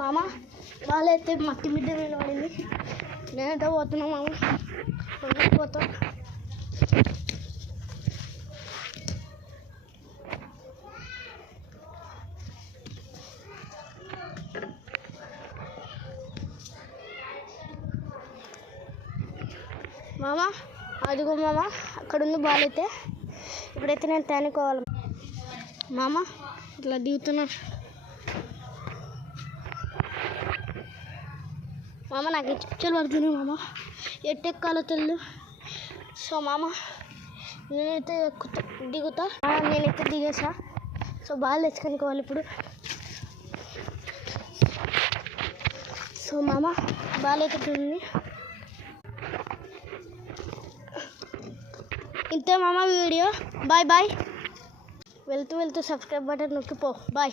మామ వాళ్ళైతే మట్టి మిద్ద మీద పడింది. నేనైతే పోతున్నా మామ, పోతా. మామ అదిగో మామ, అక్కడ ఉంది బాల్. అయితే ఇప్పుడైతే నేను తేనుకోవాలి మామ. ఇట్లా దిగుతున్నా మామ. నాకు చిక్కులు పడుతున్నాయి మామ, ఎట్టెక్కాలో తెలియదు. సో మామ నేనైతే దిగుతా. నేనైతే దిగేసా. సో బాల్ తెచ్చుకొనుకోవాలి ఇప్పుడు. సో మామ బాల్ అయితే ఉంది. ఇంతే మామ వీడియో. Bye bye. వెళ్తూ సబ్స్క్రైబ్ బటన్ నొక్కిపో. బాయ్.